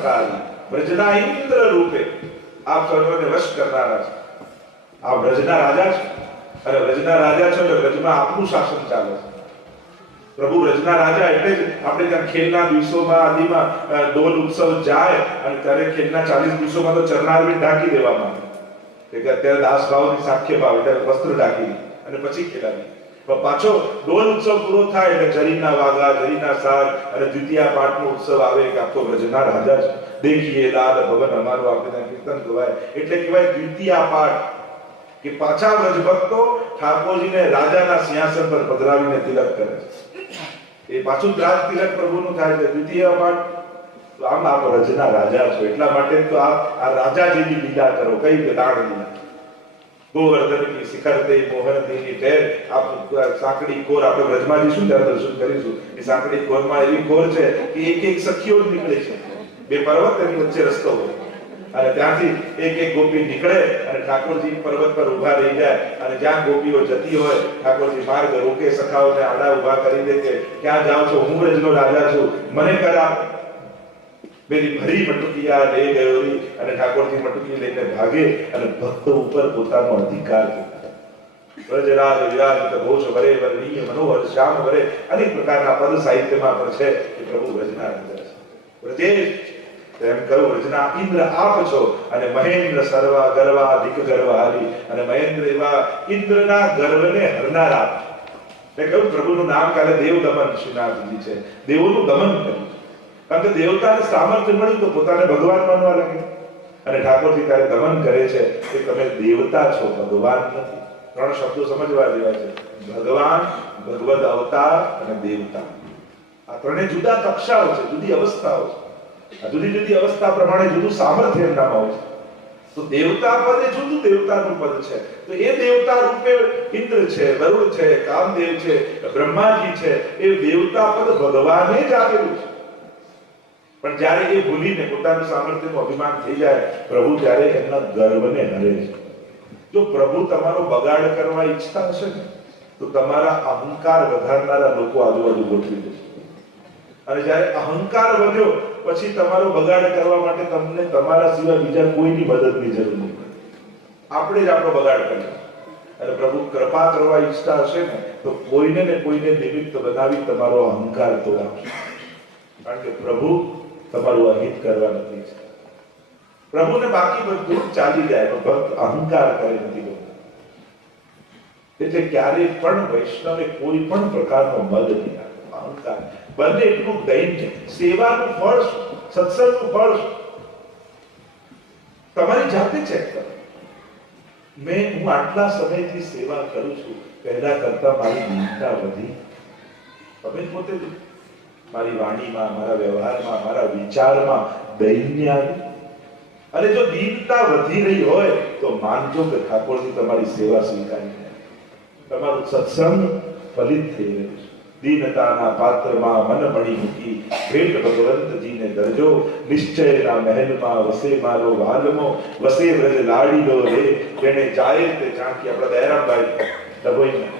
સકારી વ્રજના ઇન્દ્ર રૂપે આપ સર્વને વશ કરનારા છે. આ વ્રજના રાજા છે અને વ્રજના રાજા છો એટલે વ્રજમાં આપનું શાસન ચાલે છે. પ્રભુ વ્રજના રાજા એટલે જ આપણે ત્યાં ખેલના દિવસોમાં આદિમાં ડોલ ઉત્સવ જાય અને ત્યારે ખેલના 40 દિવસોમાં તો ચરણારવિંદ ઢાંકી દેવામાં આવે કે અત્યારે દાસ ભાવની સાખ્ય ભાવ એટલે વસ્ત્ર ઢાંકી અને પછી ખેલાવી. પણ પાછો ડોલ ઉત્સવ પૂરો થાય એટલે જરીના વાગા જરીના સાગ અને દ્વિતીયા પાઠનો ઉત્સવ આવે કે આપ તો વ્રજના રાજા છે. દેખીએ લાલ ભવન અમારું આપણે કીર્તન ગવાય એટલે કહેવાય દ્વિતીયા પાઠ કે પાછા વ્રજ ભક્તો ઠાકોરજીને રાજાના સિંહાસન પર પધરાવીને તિલક કરે છે. એ પાછું રાજ તિલક પ્રભુનું થાય છે દ્વિતીય પાઠ. તો આમ આપ વ્રજના રાજા છો એટલા માટે તો આ રાજા જેવી લીલા કરો. કઈ દાણ લીલા ગોવર્ધન કી શિખર તે મોહન દેની ટેર. આપ સાંકડી કોર આપણે વ્રજમાં જઈશું ત્યારે દર્શન કરીશું. એ સાંકડી કોરમાં એવી કોર છે કે એક એક સખીઓ નીકળે છે. બે પર્વત એની વચ્ચે રસ્તો હોય અને ત્યાંથી એક એક ગોપી નીકળે અને ઠાકોરજી પર્વત પર ઊભા રહી જાય અને જ્યાં ગોપીઓ જતી હોય ઠાકોરજી માર્ગ રોકે, સખાઓને આડા ઊભા કરી દે કે ક્યાં જાઓ છો? હું વ્રજનો રાજા છું, મને કરા. મેરી ભરી મટુકિયા લે ગયોરી અને ઠાકોરજી મટુકી લઈને ભાગે અને ભક્તો ઉપર પોતાનો અધિકાર જતાવે. વ્રજરાજ વિરાજિત ઘોષ વરે વર્ણીય મનોહર શ્યામ વરે અનેક પ્રકારના પદ સાહિત્યમાં પણ છે કે પ્રભુ વ્રજના રાજા છે. વ્રજેશ એમ કહું વ્રજના ઇન્દ્ર આપ છો અને મહેન્દ્ર સર્વા ગર્વા અધિક ગર્વહારી અને મહેન્દ્ર એવા ઇન્દ્રના ગર્વને હરનારા. મેં કહ્યું પ્રભુનું નામ કાલે દેવ દમન શ્રીનાથજી છે. દેવોનું દમન કર્યું કારણ કે દેવતાને સામર્થ્ય મળ્યું તો પોતાને ભગવાન માનવા લાગે અને ઠાકોરજી ત્યારે દમન કરે છે કે તમે દેવતા છો, ભગવાન નથી. ત્રણ શબ્દો સમજવા જેવા છે: ભગવાન, ભગવદ અવતાર અને દેવતા. આ ત્રણે જુદા કક્ષાઓ છે, જુદી અવસ્થાઓ છે. આ જુદી જુદી અવસ્થા પ્રમાણે જુદું સામર્થ્ય એમનામાં હોય છે. તો દેવતા પદ એ જુદું દેવતાનું પદ છે. તો એ દેવતા રૂપે ઇન્દ્ર છે, વરુણ છે, કામદેવ છે, બ્રહ્માજી છે. એ દેવતા પદ ભગવાને જ આપેલું છે. પણ જ્યારે એ ભૂલીને પોતાનું સામર્થ્યનું અભિમાન થઈ જાય પ્રભુ ત્યારે એમના ગર્વને હરે છે. જો પ્રભુ તમારો બગાડ કરવા ઈચ્છતા હશે ને તો તમારા અહંકાર વધારનારા લોકો આજુબાજુ ગોઠવી દેશે. અને જ્યારે અહંકાર વધ્યો પછી તમારો બગાડ કરવા માટે તમને તમારા સિવાય બીજા કોઈની મદદની જરૂર નહીં પડે. આપણે જ આપણો બગાડ કરીએ. અને પ્રભુ કૃપા કરવા ઈચ્છતા હશે ને તો કોઈને ને કોઈને નિમિત્ત બનાવી તમારો અહંકાર તોડાવશે. કારણ કે પ્રભુ તમારું અહિત કરવા નથી ઈચ્છતા. પ્રભુને બાકી બધું ચાલી જાય પણ ભક્ત અહંકાર કરે નથી ગમતા. એટલે ક્યારે પણ વૈષ્ણવે કોઈ પણ પ્રકારનો મદ નહીં રાખવો. અહંકાર બંને એટલું દૈન્ય. સેવાનું ફળ, સત્સંગનું ફળ તમારી જાતે ચેક કરો. હું આટલા સમયથી સેવા કરું છું, પહેલા કરતા મારી દીનતા વધી. તમે પોતે મારી વાણીમાં, મારા વ્યવહારમાં, મારા વિચારમાં દૈન્ય આવી. અને જો દીનતા વધી રહી હોય તો માનજો કે ઠાકોરજી તમારી સેવા સ્વીકારી તમારું સત્સંગ ફલિત થઈ રહ્યું છે. દીનતાના પાત્રમાં મન મણી મૂકી ભેટ ભગવંતજીને દરજો. નિશ્ચયના મહેલમાં વસે મારો વાલમો, વસે વ્રજ લાડીલો રે. તેને જાય તે ચાંકી. આપણા દયારામભાઈ ડભોઈના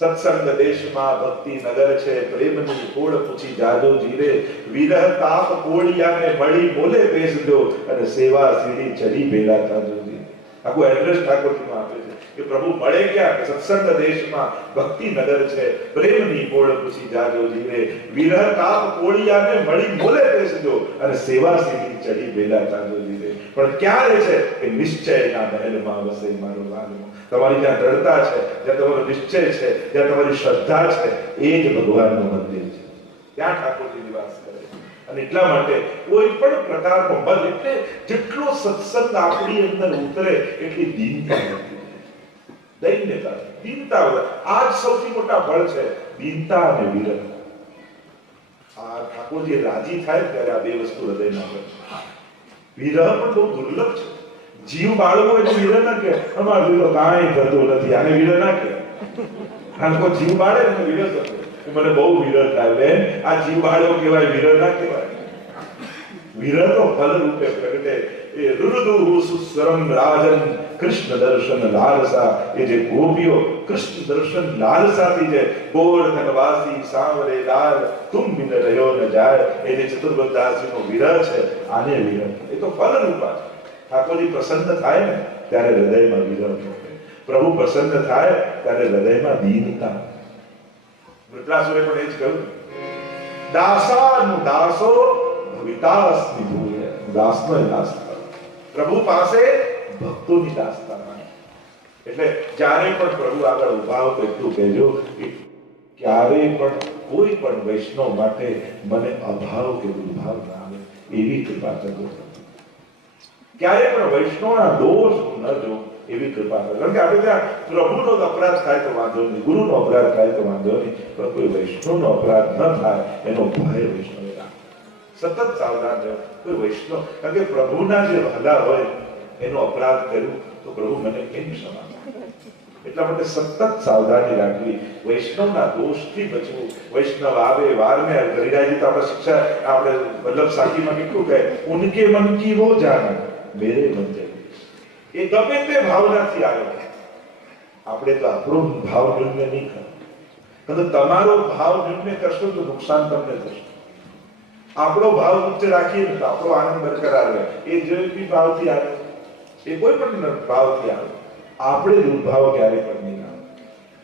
સત્સંગ દેશમાં ભક્તિ નગર છે, પ્રેમની કોળ પૂછી જાજો જીરે. વિરહ તાપ કોળિયાને મળી બોલે બેસજો અને સેવા સીડી ચડી ભેલા થાજો જીરે. આખું એડ્રેસ ઠાકોરજીમાં આપે છે કે પ્રભુ મળે ક્યાં? સત્સંગ દેશમાં ભક્તિ નગર છે, પ્રેમની કોળ પૂછી જાજો જીરે. વિરહ તાપ કોળિયાને મળી બોલે બેસજો અને સેવા સીડી ચડી ભેલા થાજો જીરે. પણ ક્યાં રહે છે? કે નિશ્ચયના મહેલમાં વસે મારો વાલમો. તમારી જ્યાં દ્રઢતા છે, જ્યાં તમારો નિશ્ચય છે, જ્યાં તમારી શ્રદ્ધા છે, એ જ ભગવાનનું મંદિર છે. ત્યાં ઠાકોરજી નિવાસ કરે છે. અને એટલા માટે કોઈ પણ પ્રકારનો મદ, એટલે જેટલો સત્સંગ આપણી અંદર ઉતરે એટલી દીનતા નથી. દૈન્યતા, દીનતા, આ જ સૌથી મોટા ફળ છે. દીનતા અને વિરહ. આ ઠાકોરજી રાજી થાય ત્યારે આ બે વસ્તુ હૃદયમાં હોય. વિરહ પણ બહુ દુર્લભ છે. જીવ બાળકો એટલે વિરહ ના કે અમારે વિરહ કાંઈ થતું નથી, આને વિરહ ના કે. આ લોકો જીવ બાળે ને વિરહ થતો, મને બહુ વિરહ થાય. બેન, આ જીવ બાળકો કહેવાય, વિરહ ના કહેવાય. વિરહ તો ફલ રૂપે પ્રગટે. એ રુરુદુહુ સુસ્વરમ રાજન કૃષ્ણ દર્શન લાલસા, એ જે ગોપીઓ કૃષ્ણ દર્શન લાલસાથી જે ગોવર્ધન વાસી સાંવરે લાલ તુમ બિન રહ્યો ન જાય, એ જે ચતુર્બદ્ધાસીનો વિરહ છે, આને વિરહ એ તો ફલ રૂપા છે. ઠાકોરજી પ્રસન્ન થાય ને ત્યારે હૃદયમાં વિરહ, પ્રભુ પ્રસન્ન થાય ત્યારે હૃદયમાં દીનતા. વૃત્રાસુરે પણ એ જ કહ્યું, દાસાનું દાસો ભવિતાસ્મિ ભૂય, દાસનો દાસતા પ્રભુ પાસે ભક્તોની દાસતા. એટલે જ્યારે પણ પ્રભુ આગળ ઉભા હો તો એટલું કહેજો કે ક્યારે પણ કોઈ પણ વૈષ્ણવ માટે મને અભાવ કે દુર્ભાવ ના આવે એવી કૃપા કરજો. ક્યારે પણ વૈષ્ણવના દોષ ન જો એવી કૃપા કરો. કારણ કે આપણે ત્યાં પ્રભુનો અપરાધ થાય તો વાંધો નહીં, ગુરુનો અપરાધ થાય તો વાંધો નહીં, પણ કોઈ વૈષ્ણવનો અપરાધ ન થાય એનો ભય વૈષ્ણવે રાખે. સતત સાવધાન રહો કોઈ વૈષ્ણવ, કારણ કે પ્રભુના જે વહાલા હોય એનો અપરાધ કર્યું તો પ્રભુ મને કેમ ક્ષમા કરે? એટલા માટે સતત સાવધાની રાખવી, વૈષ્ણવના દોષથી બચવું. વૈષ્ણવ આવે વારને હરિરાયજી તો આપણે શિક્ષા આપણે વલ્લભ સાખીમાં કેટલું કહે, ઉનકે મન કી વો જાને મેરે મન જાને. એ ગમે તે ભાવનાથી આવ્યો, આપણે તો આપણો ભાવ નિર્ણય નહીં કરો. કારણ તમારો ભાવ નિર્ણય કરશો તો નુકસાન તમને થશે. આપણો ભાવ ઉચ્ચ રાખીએ ને તો આપણો આનંદ બરકરાર રહે. એ જે બી ભાવથી આવે, એ કોઈ પણ ભાવથી આવે, આપણે દુર્ભાવ ક્યારે પણ નહીં આવે.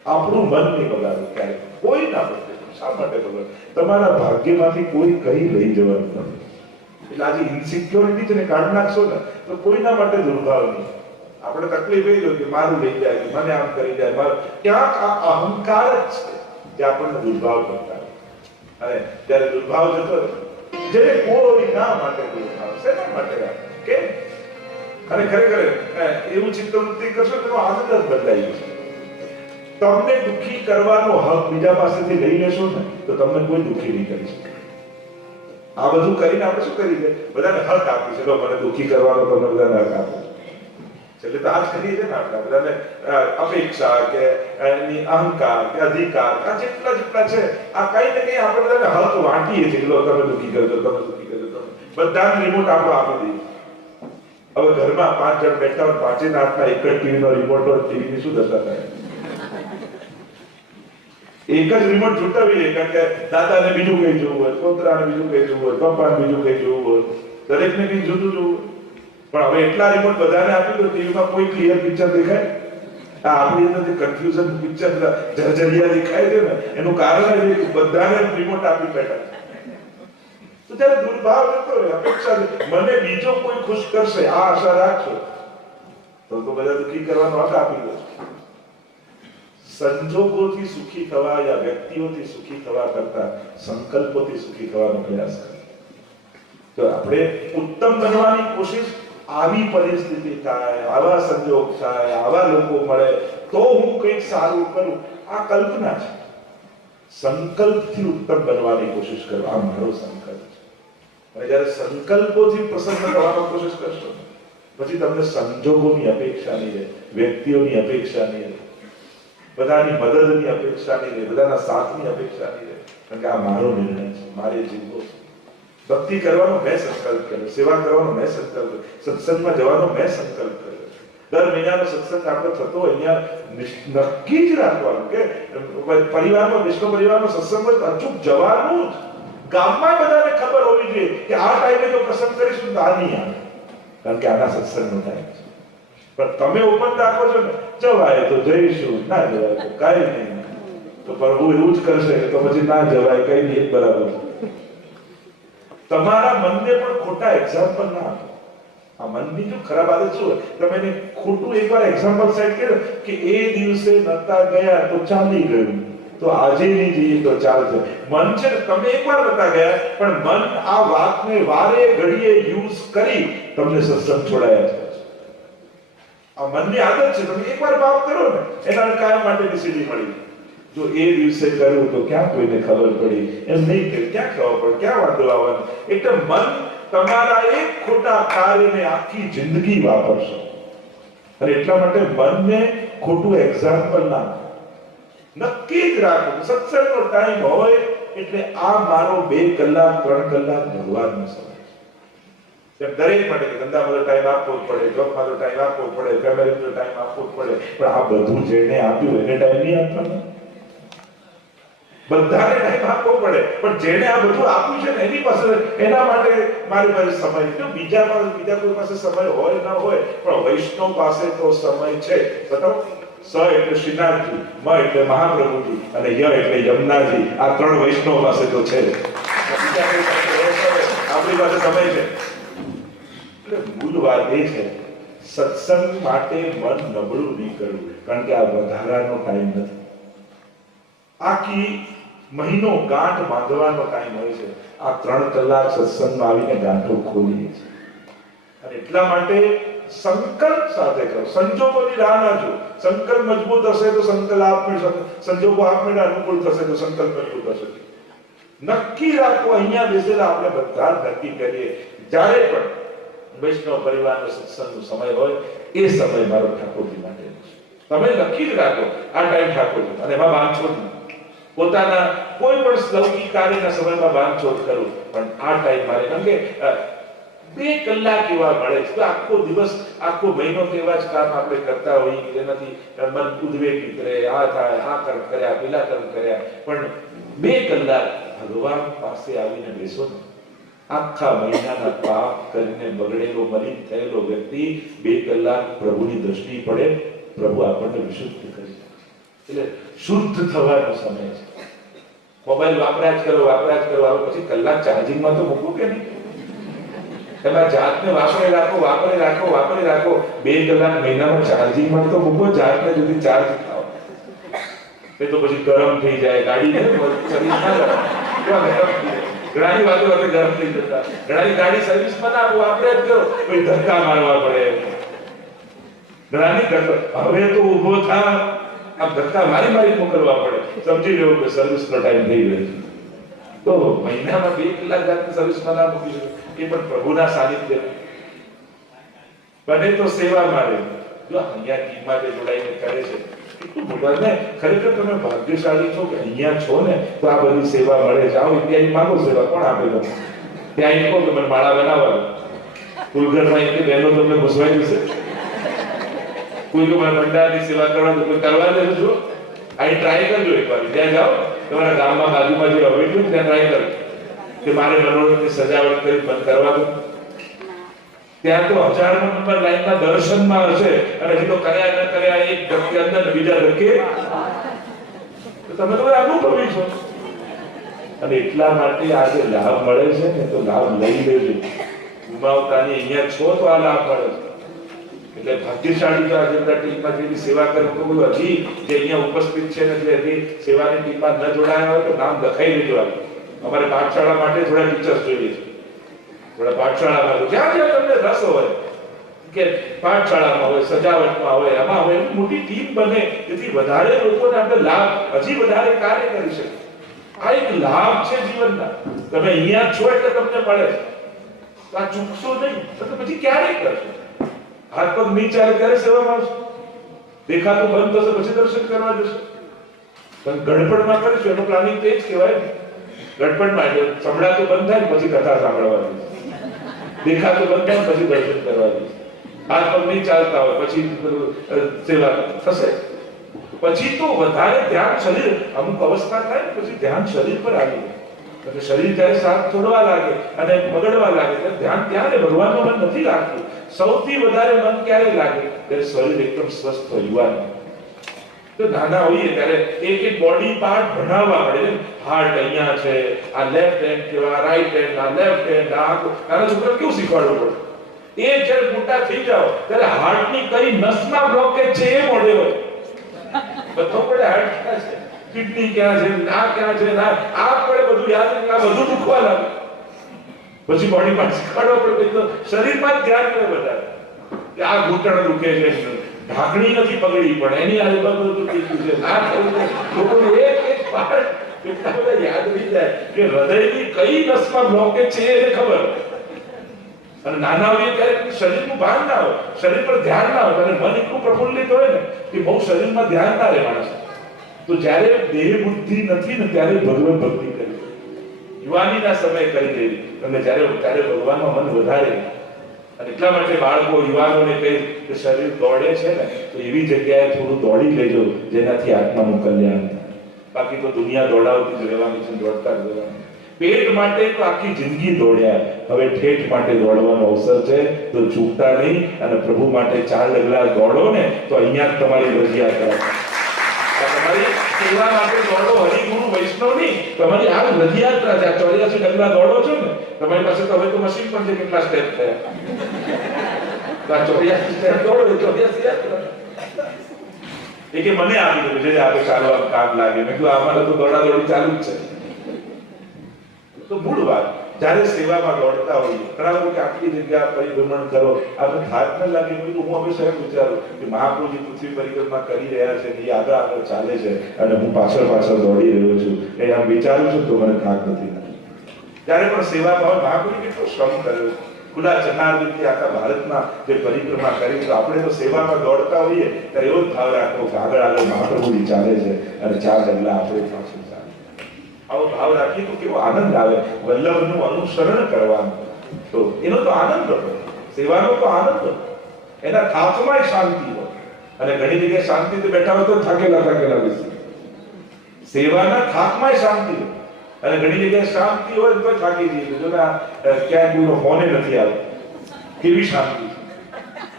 આપણું મન નહીં બગાડો ક્યારે, કોઈ ના બગડે. શા માટે બગડે? તમારા ભાગ્યમાંથી કોઈ કઈ લઈ જવાનું નથી. એટલે આજે ઇન્સિક્યોરિટી છે ને કાઢી નાખશો ને તો કોઈના માટે દુર્ભાવ નહીં. આપણે તકલીફ એ જો કે મારું લઈ જાય, મને આમ કરી જાય, મારું ક્યાંક આ અહંકાર જ છે જે આપણને દુર્ભાવ કરતા. અને જ્યારે દુર્ભાવ જતો જેને કોઈ ના માટે દુર્ભાવ, શેના માટે કેમ? અને ખરેખર એવું ચિત્તવૃત્તિ કરશો તો આનંદ જ બદલાઈ જશે. તમને દુઃખી કરવાનો હક બીજા પાસેથી લઈ લેશો ને તો તમને કોઈ દુઃખી નહીં કરી શકે. આ બધું કરીને આપણે શું કરી છે? બધાને હક આપી છે, મને દુઃખી કરવાનો તમને બધાને હક આપો. એટલે તો આજ કરીએ છીએ ને આપણે બધાને અપેક્ષા કે એની અહંકાર કે અધિકાર આ જેટલા જેટલા છે આ કઈ ને કઈ આપણે બધાને હક વાંટીએ છીએ. તમે દુઃખી કરજો, તમે દુઃખી કરજો, તમે બધાને રિમોટ આપણે આપી દઈએ. હવે ઘરમાં 5 જણ બેઠા હોય, પાંચે હાથમાં એક જ ટીવી નો રિમોટ હોય, ટીવી ની શું દશા થાય? એક જ રિમોટ છૂટાવી લે, કારણ કે દાદાને બીજું કઈ જોવું હોય, છોકરાને બીજું કઈ જોવું હોય, પપ્પાને બીજું કઈ જોવું હોય, દરેકને કઈ જુદું જોવું. પણ હવે એટલા રિમોટ બધાને આપી દો, ટીવીમાં કોઈ ક્લિયર પિક્ચર દેખાય? આપણી અંદર જે કન્ફ્યુઝન પિક્ચર જર્જરિયા દેખાય છે ને એનું કારણ એ બધાને રિમોટ આપી બેઠા. તો ત્યારે દુર્ભાવ નતો રે, અપેક્ષા મને બીજો કોઈ ખુશ કરશે આ આશા રાખશો તો બધા દુઃખી કરવાનો હક આપી દો. સંજોગોથી સુખી થવા યા વ્યક્તિઓથી સુખી થવા કરતા સંકલ્પોથી સુખી થવાનો પ્રયાસ કરો. તો આપણે ઉત્તમ બનવાની કોશિશ, આવી પરિસ્થિતિ થાય, આવા સંજોગ થાય, આવા લોકો મળે તો હું કંઈક સારું કરું, આ કલ્પના છે. સંકલ્પથી ઉત્તમ બનવાની કોશિશ કરો, આ મારો સંકલ્પ છે. અને જ્યારે સંકલ્પોથી પ્રસન્ન થવાનો કોશિશ કરશો પછી તમને સંજોગોની અપેક્ષા નહીં રહે, વ્યક્તિઓની અપેક્ષા નહીં રહે, બધાની મદદની અપેક્ષા નહીં રહે, બધાના સાથની અપેક્ષા નહીં રહે. કારણ કે આ મારો નિર્ણય છે, મારે જીવવો છે. ભક્તિ કરવાનો મેં સંકલ્પ કર્યો, સેવા કરવાનો મેં સંકલ્પ કર્યો, સત્સંગમાં જવાનો મેં સંકલ્પ કર્યો. દર મહિનાનો સત્સંગ આપણો થતો અહીંયા નક્કી જ રાખવાનું કે પરિવારમાં, વિષ્ણુ પરિવારનો સત્સંગ હોય તો અચૂક જવાનું જ. ગામમાં બધાને ખબર હોવી જોઈએ કે આ ટાઈમે જો પ્રસંગ કરીશું તો આ નહીં આવે, કારણ કે આના સત્સંગનો ટાઈમ છે. પણ તમે ઓપન રાખો છો ને, જવાય તો જઈશું, ના જવાય તો કાંઈ નહીં. તો પ્રભુ એવું જ કરશે તો પછી ના જવાય કઈ નહીં, બરાબર. તમારા મનને પણ ખોટા એક્ઝામ્પલ ના આપો. આ મનની જો ખરાબ આદત શું હોય, તમે એને ખોટું એકવાર એક્ઝામ્પલ સેટ કર્યો કે એ દિવસે નતા ગયા તો ચાલી ગયું, તો આજે નહીં જઈએ તો ચાલશે. મન છે ને, તમે એકવાર નતા ગયા પણ મન આ વાતને વારે ઘડીએ યુઝ કરી તમને સત્સંગ છોડાયા છે. આ મનની આદત છે, તમે એકવાર ભાવ કરો ને એના કાયમ માટેની સીડી મળી. જો એ દિવસે કર્યું તો ક્યાં કોઈને ખબર પડી, એમ નહીં કરી ક્યાં ખબર પડે, ક્યાં વાંધો આવવાનો. એટલે મન તમારા એક ખોટા કાર્યને આખી જિંદગી વાપરશો. અને એટલા માટે મનને ખોટું એક્ઝામ્પલ ના નક્કી જ રાખો. સત્સંગનો ટાઈમ હોય એટલે આ મારો 2 કલાક 3 કલાક ભગવાનનો સમય છે. દરેક માટે ધંધામાં તો ટાઈમ આપવો જ પડે, જોબમાં તો ટાઈમ આપવો જ પડે, ફેમિલીમાં તો ટાઈમ આપવો જ પડે, પણ આ બધું જેને આપ્યું એને ટાઈમ નહીં આપવાનો. બધાને ટાઈમ આપવો પડે, પણ જેને આ બધું આપ્યું છે ને એની પાસે, એના માટે મારી પાસે સમય નથી. બીજા કોઈ પાસે સમય હોય ના હોય, પણ વૈષ્ણવ પાસે તો સમય છે. બતાવો, સ એટલે શ્રીનાથજી, મ એટલે મહાપ્રભુજી અને ય એટલે યમુનાજી. આ ત્રણ વૈષ્ણવ પાસે તો છે. આપણી પાસે સમય છે. એટલે મૂળ વાત એ છે, સત્સંગ માટે મન નબળું નહીં કરવું, કારણ કે આ વધારાનો ટાઈમ નથી. આખી મહિનો ગાંઠ બાંધવાનો ટાઈમ હોય છે. આ 3 કલાક સત્સંગમાં આવીને ગાંઠો ખોલીએ છીએ. અને એટલા માટે સંકલ્પ સાથે કરો, સંજોગોની રાહ ના જો. સંકલ્પ મજબૂત હશે તો સંજોગો આપમેળે અનુકૂળ થશે તો સંકલ્પ મજબૂત હશે. નક્કી રાખો, અહીંયા બેસેલા આપણે બધા જ નક્કી કરીએ, જ્યારે પણ વૈષ્ણવ પરિવારનો સત્સંગનો સમય હોય એ સમય મારો ઠાકોરજી માટે છે. તમે નક્કી જ રાખો આ ટાઈમ ઠાકોરજી, અને એમાં બાંધછોડ નહીં. પોતાના કોઈ પણ લૌકિક કાર્યના સમયમાં બાંધછોડ કરું, પણ આ ટાઈમ મારે, કારણ કે 2 કલાક એવા મળે છે. તો આખો દિવસ, આખો મહિનો તો એવા જ કામ આપણે કરતા હોઈએ કે જેનાથી મન ઉદ્વેગિત રહે, આ થાય, આ કર્મ કર્યા, પેલા કર્મ કર્યા, પણ 2 કલાક ભગવાન પાસે આવીને બેસો ને, આખા મહિનાના પાપ કરીને બગડેલો, મલિન થયેલો વ્યક્તિ 2 કલાક પ્રભુની દ્રષ્ટિ પડે, પ્રભુ આપણને વિશુદ્ધ કરી શકે. એટલે શુદ્ધ થવાનો સમય છે. મોબાઈલ વાપર્યા જ કરો, હવે પછી કલાક ચાર્જિંગમાં તો મૂકવું કે નહીં? તમારા જાતને વાપરી રાખો. 2 કલાક મહિનામાં ચાર્જિંગમાં તો મૂકો, જાતને જુદી ચાર્જ થાવ. એ તો પછી ગરમ થઈ જાય, ગાડી ને સર્વિસ ના કરે, ઘણાની વાતો ગરમ થઈ જતા, ઘણાની ગાડી સર્વિસમાં ના આપો, આપણે જ કરો, કોઈ ધક્કા મારવા પડે. ઘણાની હવે તો ઊભો થા, આમ ધક્કા મારી મોકલવા પડે. સમજી લેવું કે સર્વિસનો ટાઈમ થઈ ગયો છે. તો મહિનામાં 2 કલાક જાતની સર્વિસમાં ના મૂકી શકો, એ પણ પ્રભુના સાનિધ્ય. બને તો સેવા મારે, જો અહીંયા ટીમમાં જે જોડાઈને કરે છે એટલું મોટા ને, ખરેખર તમે ભાગ્યશાળી છો કે અહીંયા છો ને તો આ બધી સેવા મળે છે. આવો ઇન્ડિયાની માંગો સેવા, કોણ આપે તમને? ત્યાં કહો કે મને માળા બનાવવા, કુલઘરમાં એટલી બહેનો તમને ઘૂસવાઈ જશે. કોઈ કે મને ભંડારની સેવા કરવા તો કોઈ કરવા દેજો. જો અહીં ટ્રાય કરજો એકવાર, ત્યાં જાઓ તમારા ગામમાં બાજુમાં જે હવેલી હોય ત્યાં ટ્રાય કરો કે મારે મનોરંજનની સજાવટ કરી બંધ કરવા દો. ત્યાં તો 1000નો નંબર લાઈનમાં દર્શનમાં હશે, અને હજી તો કર્યા ન કર્યા, એક ધક્કે અંદર બીજા ધક્કે. તો તમે તો અનુભવી છો. અને એટલા માટે આ જે લાભ મળે છે ને, તો લાભ લઈ લેજો. ગુમાવતાની અહીંયા છો તો આ લાભ મળે છે. એટલે ભાગ્યશાળી તો આજે બધા ટીમમાં જેની સેવા કરે, તો બધું હજી જે અહીંયા ઉપસ્થિત છે ને, જે હજી સેવાની ટીમમાં ન જોડાયા હોય તો નામ લખાઈ લેજો. અમારે પાઠશાળા માટે થોડા ટીચર્સ જોઈએ છે. થોડા પાઠશાળામાં જ્યાં તમને રસ હોય, કે પાઠશાળામાં હોય, સજાવટમાં હોય, આમાં હોય, એવી મોટી ટીમ બને, જેથી વધારે લોકોને આપણે લાભ, હજી વધારે કાર્ય કરી શકે. આ એક લાભ છે જીવનના. તમે અહીંયા છો એટલે તમને મળે છે, તો આ ચૂકશો નહીં. તો પછી ક્યારે કરશો? હાથ પગ નહીં ચાલે ત્યારે સેવામાં આવશે, દેખાતું બંધ થશે પછી દર્શન કરવા જશે. પણ ગડપડમાં કરીશું એનું પ્લાનિંગ તો એ જ કહેવાય ને. ગડપડમાં એટલે સંભળાતું બંધ થાય પછી કથા સાંભળવા જશે, દેખાતું બંધ થાય પછી દર્શન કરવા જશે. હાથ પગ નહીં ચાલતા હોય પછી સેવા થશે. પછી તો વધારે ધ્યાન શરીર, અમુક અવસ્થા થાય પછી ધ્યાન શરીર પર આવી જાય. એટલે શરીર જ્યારે સાથ છોડવા લાગે અને બગડવા લાગે ત્યારે ધ્યાન ત્યારે ભગવાનનું મન નથી લાગતું. સૌથી વધારે મન ક્યારે લાગે? ત્યારે શરીર એકદમ સ્વસ્થ હોય, યુવાન. તો નાના હોઈએ ત્યારે એક એક બોડી પાર્ટ ભણાવવા પડે. હાર્ટ અહીંયા છે, આ લેફ્ટ હેન્ડ કેવા, રાઈટ હેન્ડ, આ લેફ્ટ હેન્ડ, આ નાના છોકરા કેવું શીખવાડવું પડે? એ જ્યારે મોટા થઈ જાવ ત્યારે હાર્ટની કઈ નસમાં બ્લોકેજ છે એ મોડે હોય. બધો પડે હાર્ટ ક્યાં છે, કિડની ક્યાં છે, ના ક્યાં છે, ના આ પડે, બધું યાદ રાખે, આ બધું દુખવા લાગે. પછી બોડી માં શીખવાડવા પડે તો શરીરમાં જ ધ્યાન કરે બધા કે આ ઘૂંટણ દુખે છે, ઢાંકણી નથી પગડી પણ એની આજુબાજુ બધું થઈ ગયું છે. ના થવું લોકોને એક એક પાર્ટ કેટલા બધા યાદ રહી જાય કે હૃદયની કઈ નસમાં બ્લોકેજ છે એને ખબર. અને નાના હોય ત્યારે શરીરનું ભાન ના હોય, શરીર પર ધ્યાન ના હોય, અને મન એટલું પ્રફુલ્લિત હોય ને કે બહુ શરીરમાં ધ્યાન ના રહે માણસ. તો જ્યારે દેહ બુદ્ધિ નથી ને ત્યારે ભગવાન ભક્તિ કરી, યુવાનીના સમય કરી દેવી. અને જ્યારે ભગવાનમાં મન વધારે અને એટલા માટે બાળકો યુવાનોને કહે કે શરીર દોડે છે ને તો એવી જગ્યાએ થોડું દોડી લેજો જેનાથી આત્માનું કલ્યાણ થાય. બાકી તો દુનિયા દોડાવતી જ રહેવાની છે, દોડતા જ રહેવાની. પેટ માટે તો આખી જિંદગી દોડ્યા, હવે ઠેઠ માટે દોડવાનો અવસર છે તો ચૂકતા નહીં અને પ્રભુ માટે 4 ડગલા દોડો ને તો અહીંયા જ તમારી રથયાત્રા. તમારી સેવા માટે દોડો, હરિગુરુ વૈષ્ણવ નહીં, તમારી આ રથયાત્રા છે. 84 ડગલા દોડો છો ને, તમારી પાસે તો હવે તો મશીન પણ છે કેટલા સ્ટેપ થયા. 84 સ્ટેપ દોડો, 84 યાત્રા. એ કે મને આપી દો જે આપણે ચાલવા કામ લાગે. મેં કીધું અમારે તો દોડા દોડી ચાલુ જ છે. તો મૂળ વાત જ્યારે સેવામાં દોડતા હોઈએ, ઘણા લોકો કે આટલી જગ્યા પરિભ્રમણ કરો, આપણે થાક ન લાગે. હું હંમેશા એમ વિચારું કે મહાપ્રભુજી પૃથ્વી પરિક્રમા કરી રહ્યા છે, એ આગળ આગળ ચાલે છે અને હું પાછળ પાછળ દોડી રહ્યો છું. એ આમ વિચારું છું તો મને થાક નથી લાગતો. જ્યારે પણ સેવામાં હોય, મહાપ્રભુજી કેટલો શ્રમ કર્યો, ખુલ્લા જનાર્દનથી આખા ભારતમાં જે પરિક્રમા કરી, તો આપણે તો સેવામાં દોડતા હોઈએ ત્યારે એવો જ ભાવ રાખવો કે આગળ આગળ મહાપ્રભુજી ચાલે છે અને 4 ડગલા આપણે પાછળ ચાલે. આવો ભાવ રાખીએ તો કેવો આનંદ આવે. વલ્લભનું અનુસરણ કરવાનું તો એનો તો આનંદ હતો, સેવાનો તો આનંદ હતો. એના થાકમાં શાંતિ હોય અને ઘણી જગ્યાએ શાંતિથી બેઠા હોય તો થાકેલા બેસી. સેવાના થાકમાં શાંતિ હોય અને ઘણી જગ્યાએ શાંતિ હોય તો થાકી જઈએ. જો ના ક્યાંય કોઈનો ફોને નથી આવતો, કેવી શાંતિ છે.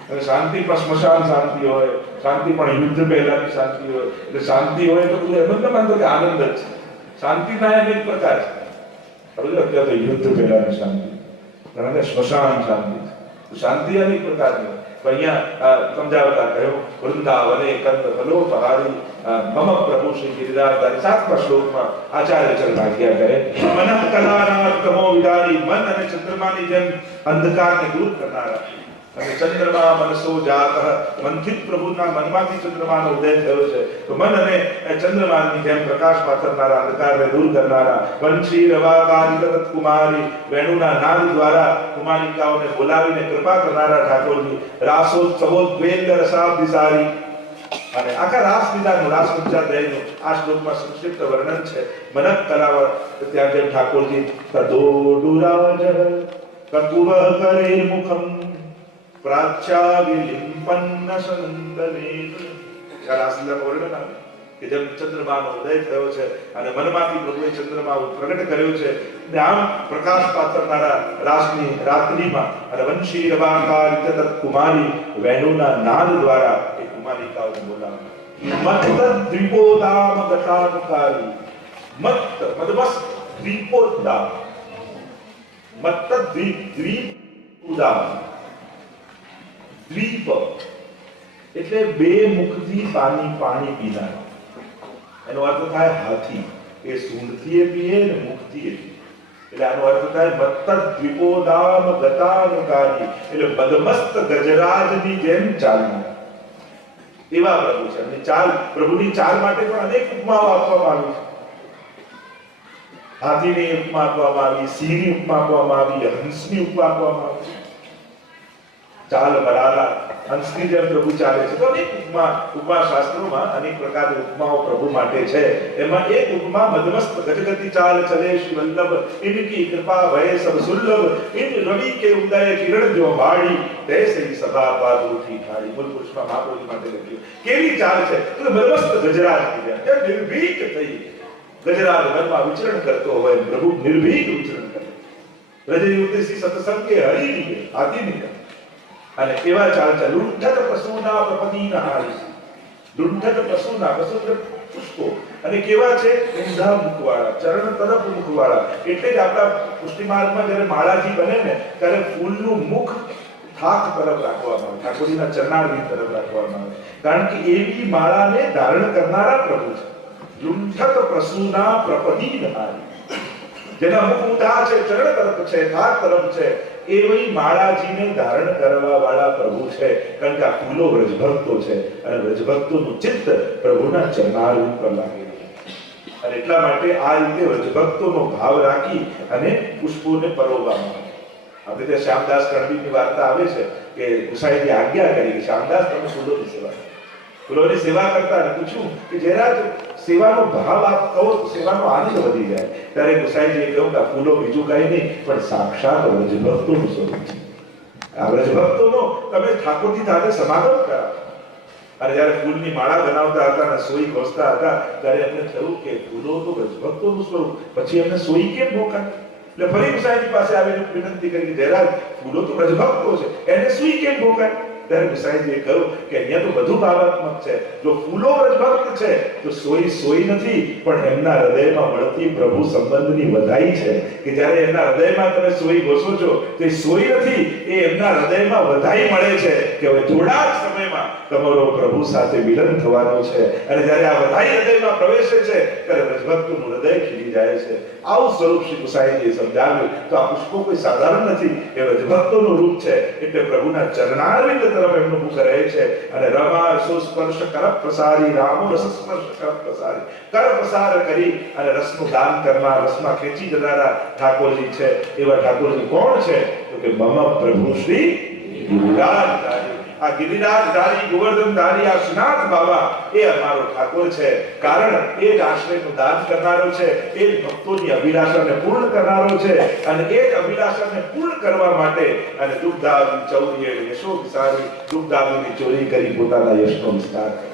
અને શાંતિ પણ સ્મશાન શાંતિ હોય, શાંતિ પણ યુદ્ધ પહેલાની શાંતિ હોય. એટલે શાંતિ હોય તો બધું એમ જ ન માનતો કે આનંદ જ છે. શાંતિના અનેક પ્રકાર છે. અત્યારે તો યુદ્ધ પહેલાની શાંતિ, અને સ્મશાન શાંતિ છે. શાંતિ અનેક પ્રકારની. અહીંયા સમજાવતા કહ્યું, વૃંદાવને કંદ ફલો પહારી મમ પ્રભુ શ્રી ગિરિરાજધારી. 7મા શ્લોકમાં આચાર્ય ચરણાજ્ઞા કરે, મન કલાના તમો વિદારી, મન અને ચંદ્રમાની જેમ અંધકારને દૂર કરનારા. અને ચંદ્રમા મનસો જાત, મનથી પ્રભુના મનમાંથી ચંદ્રમાનો ઉદય થયો છે. તો મન અને ચંદ્રમાની જેમ પ્રકાશ પાથરનારા, અંધકારને દૂર કરનારા. વંશી રવાકારિત કુમારી, વેણુના નાદ દ્વારા કુમારિકાઓને બોલાવીને કૃપા કરનારા ઠાકોરજી. રાસોત્સવોદ્વેલ રસાભિસારી. અને આખા રાસ લીલાનું, રાસ પંચાધ્યાયનું આ શ્લોકમાં સંક્ષિપ્ત વર્ણન છે. મનક કલાવર ત્યાં જેમ ઠાકોરજી તદોડુરાજ કકુવ કરે મુખમ પ્રાચ્યા વિલિંપન્ન સંદનેન. રાસલીલાનું વર્ણન આવે કે જેમ ચંદ્રમાનો ઉદય થયો છે અને મનમાંથી પ્રભુએ ચંદ્રમા પ્રગટ કર્યો છે, આમ પ્રકાશ પાથરનારા રાસની રાત્રિમાં. અને વંશી રવાકારિત કુમારી, વેણુના નાદ દ્વારા એ કુમારિકાઓને બોલાવનાર. મત્ત દ્વીપોદામ ગતાનકારી, મત્ત મદમસ્ત દ્વીપોદામ, મત્ત દ્વીપોદામ. દ્વીપ એટલે 2 મુખથી પાણી પીનાર. એનો અર્થ થાય હાથી. એ સૂંઢથી પીએ ને મુખથી પીએ. એટલે આનો અર્થ થાય મત્ત દ્વીપોદામ ગતાનુકારી, એટલે બદમસ્ત ગજરાજની જેમ ચાલનાર એવા પ્રભુ છે. અને પ્રભુની ચાલ માટે પણ અનેક ઉપમાઓ આપવામાં આવી છે. હાથીની ઉપમા આપવામાં આવી, સિંહની ઉપમા આપવામાં આવી, હંસની ઉપમા આપવામાં આવી. ચાલ બરાલા, હંસની જેમ પ્રભુ ચાલે છે. તો અનેક ઉપમા શાસ્ત્રોમાં અનેક પ્રકારની ઉપમાઓ પ્રભુ માટે છે. એમાં એક ઉપમા મદમસ્ત ગજગતિ ચાલ ચલે શ્રી વલ્લભ, ઇનકી કૃપા ભય સબ સુલ્લભ, ઇન રવિ કે ઉદય કિરણ જો બાળી, તૈસે સભા પાદ ઉઠી ઠાડી. મૂળ પુરુષમાં મહાપ્રભુ માટે લખ્યું. કેવી ચાલ છે તો મદમસ્ત ગજરાજની જેમ નિર્ભીક થઈ ગજરાજ વનમાં વિચરણ કરતો હોય. પ્રભુ નિર્ભીક વિચરણ કરે. રજયુદ્ધસી સત્સંગે હરિની હાથીની. અને એવા ચાલ છે. લુંઠક પશુના પ્રપદીનહારી, લુંઠક પશુના, પશુ પુષ્પો. અને કેવા છે? ઊંધા મુખવાળા, ચરણ તરફ મુખવાળા. એટલે જ આપણા પુષ્ટિમાર્ગમાં જ્યારે માળાજી બને ને ત્યારે ફૂલનું મુખ થાક તરફ રાખવામાં આવે, ઠાકોરજીના ચરણારવિંદ તરફ રાખવામાં આવે. કારણ કે એવી માળાને ધારણ કરનારા પ્રભુ છે. લુંઠક પશુના પ્રપદીનહારી, જેના મુખ ઊંધા છે, ચરણ તરફ છે, થાક તરફ છે, એવી માળાજીને ધારણ કરવા વાળા પ્રભુ છે. કારણ કે આ ફૂલો વ્રજભક્તો છે અને વ્રજભક્તોનું ચિત્ત પ્રભુના ચરણારવિંદ પર લાગેલું છે. અને એટલા માટે આ રીતે વ્રજભક્તોનો ભાવ રાખી અને પુષ્પોને પરોવવામાં આવે. આપણે ત્યાં શ્યામદાસ કણબીની વાર્તા આવે છે કે ગુસાઈની આજ્ઞા કરી કે શ્યામદાસ તમે ફૂલોની સેવા કરો. ફૂલોની સેવા કરતા અને પૂછ્યું કે જરા સેવાનો ભાવ આપ કહો તો સેવાનો આનંદ વધી જાય. ત્યારે ગુસાઈજીએ કહ્યું કે આ ફૂલો બીજું કઈ નહીં પણ સાક્ષાત વ્રજભક્તોનું સ્વરૂપ છે. આ બ્રજ ભક્તોનો તમે ઠાકોરજી સાથે સમાગમ કરાવો. અને જ્યારે ફૂલની માળા બનાવતા હતા અને સોઈ ઘોસતા હતા ત્યારે એમને થયું કે ફૂલો તો બ્રજ ભક્તોનું સ્વરૂપ, પછી એમને સોઈ કેમ ભોકાય? એટલે ફરી ગુસાઈજી પાસે આવીને વિનંતી કરી, જયરાજ ફૂલો તો બ્રજ ભક્તો છે, એને સોઈ કેમ ભોકાય? ત્યારે ગુસાઈજીએ કહ્યું કે અહીંયા તો બધું ભાવાત્મક છે. જો ફૂલો વ્રજભક્ત છે તો સોઈ નથી, પણ એમના હૃદયમાં મળતી પ્રભુ સંબંધની વધાઈ છે. કે જ્યારે એમના હૃદયમાં તમે સોઈ ઘોસો છો તો એ સોઈ નથી, એ એમના હૃદયમાં વધાઈ મળે છે કે હવે થોડા જ સમયમાં તમારો પ્રભુ સાથે મિલન થવાનું છે. અને જ્યારે આ વધાઈ હૃદયમાં પ્રવેશે છે ત્યારે વ્રજભક્તનું હૃદય ખીલી જાય છે. આવું સ્વરૂપ શ્રી ગુસાઈજીએ સમજાવ્યું. તો આ પુષ્પો કોઈ સાધારણ નથી, એ વ્રજભક્તોનું રૂપ છે. એટલે પ્રભુના ચરણારવિંદ તરફ એમનું મુખ રહે છે. અને રમા સુસ્પર્શ કર પ્રસારી, રામો રસ સ્પર્શ કર પ્રસારી, કર પ્રસાર કરી અને રસનું દાન કરનાર, રસમાં ખેંચી જનારા ઠાકોરજી છે. એવા ઠાકોરજી કોણ છે? તો કે મમ પ્રભુ શ્રી ગિરિરાજધારી. આ ગિરિરાજધારી, ગોવર્ધનધારી, આ શ્રીનાથ બાબા એ અમારો ઠાકોર છે. કારણ એ જ આશ્રયનું દાન કરનારો છે, એ જ ભક્તોની અભિલાષાને પૂર્ણ કરનારો છે. અને એ જ અભિલાષાને પૂર્ણ કરવા માટે અને દુઃખદાની ચૌરીએ યશો વિસારી, દુઃખદાની ચોરી કરી પોતાના યશનો વિસ્તાર કર્યો.